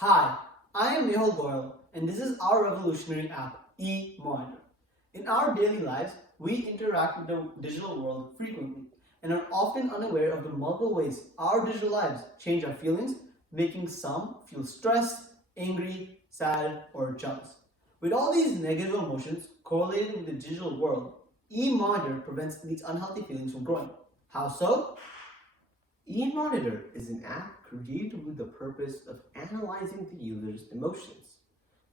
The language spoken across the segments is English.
Hi, I am Mehul Goel, and this is our revolutionary app, Emonitor. In our daily lives, we interact with the digital world frequently and are often unaware of the multiple ways our digital lives change our feelings, making some feel stressed, angry, sad, or jealous. With all these negative emotions correlated with the digital world, Emonitor prevents these unhealthy feelings from growing. How so? Emonitor is an app created with the purpose of analyzing the user's emotions.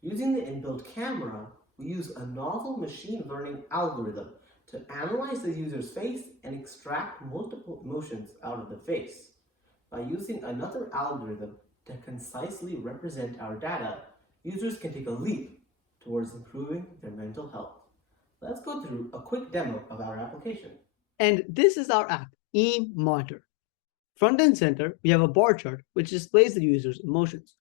Using the inbuilt camera, we use a novel machine learning algorithm to analyze the user's face and extract multiple emotions out of the face. By using another algorithm to concisely represent our data, users can take a leap towards improving their mental health. Let's go through a quick demo of our application. And this is our app, Emonitor. Front and center, we have a bar chart which displays the user's emotions.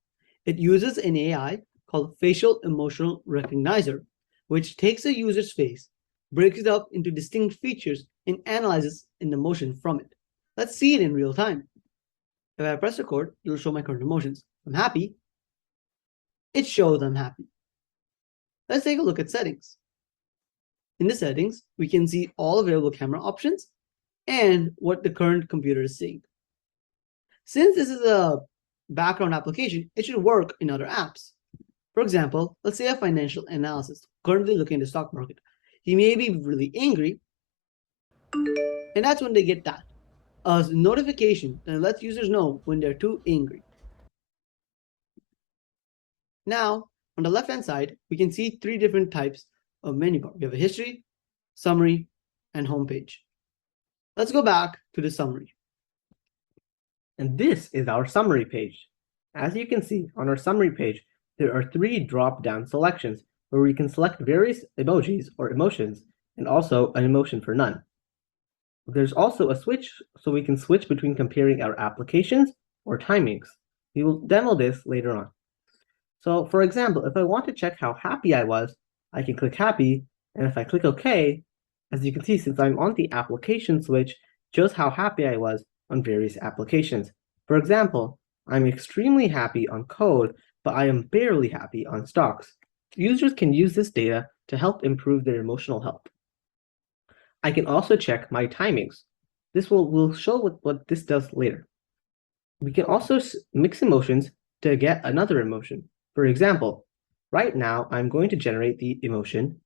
It uses an AI called Facial Emotional Recognizer, which takes a user's face, breaks it up into distinct features, and analyzes an emotion from it. Let's see it in real time. If I press record, it will show my current emotions. I'm happy. It shows I'm happy. Let's take a look at settings. In the settings, we can see all available camera options and what the current computer is seeing. Since this is a background application, it should work in other apps. For example, let's say a financial analyst currently looking at the stock market. He may be really angry, and that's when they get that, a notification that lets users know when they're too angry. Now, on the left-hand side, we can see three different types of menu bar. We have a history, summary, and homepage. Let's go back to the summary. And this is our summary page. As you can see on our summary page, there are three drop-down selections where we can select various emojis or emotions and also an emotion for none. There's also a switch so we can switch between comparing our applications or timings. We will demo this later on. So for example, if I want to check how happy I was, I can click happy, and if I click OK, as you can see, since I'm on the application switch, it shows how happy I was on various applications. For example, I'm extremely happy on code, but I am barely happy on stocks. Users can use this data to help improve their emotional health. I can also check my timings. This will show what this does later. We can also mix emotions to get another emotion. For example, right now I'm going to generate the emotion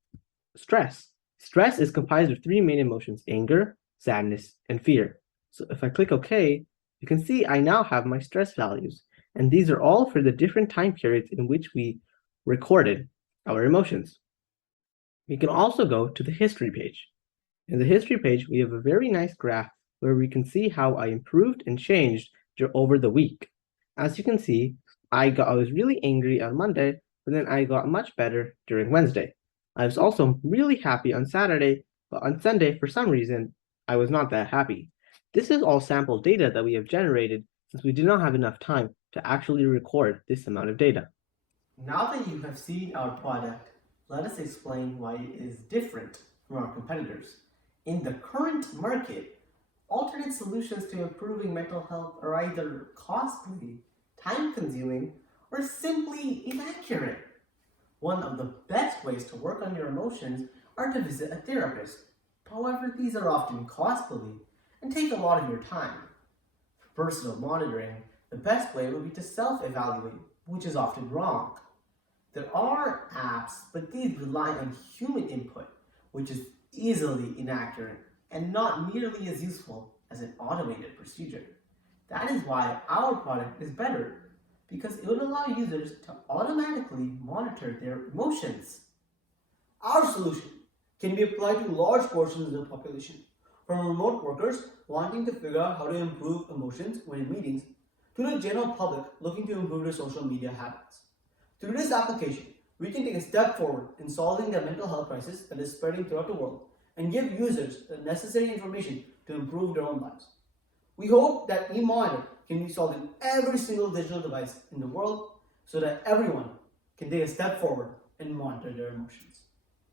stress. Stress is comprised of three main emotions: anger, sadness, and fear. So if I click OK, you can see I now have my stress values. And these are all for the different time periods in which we recorded our emotions. We can also go to the history page. In the history page, we have a very nice graph where we can see how I improved and changed over the week. As you can see, I was really angry on Monday, but then I got much better during Wednesday. I was also really happy on Saturday, but on Sunday, for some reason, I was not that happy. This is all sample data that we have generated since we did not have enough time to actually record this amount of data. Now that you have seen our product, let us explain why it is different from our competitors. In the current market, alternate solutions to improving mental health are either costly, time-consuming, or simply inaccurate. One of the best ways to work on your emotions are to visit a therapist. However, these are often costly and take a lot of your time. For personal monitoring, the best way would be to self-evaluate, which is often wrong. There are apps, but these rely on human input, which is easily inaccurate and not nearly as useful as an automated procedure. That is why our product is better, because it would allow users to automatically monitor their emotions. Our solution can be applied to large portions of the population, from remote workers wanting to figure out how to improve emotions when in meetings, to the general public looking to improve their social media habits. Through this application, we can take a step forward in solving the mental health crisis that is spreading throughout the world and give users the necessary information to improve their own lives. We hope that Emonitor can be installed in every single digital device in the world so that everyone can take a step forward and monitor their emotions.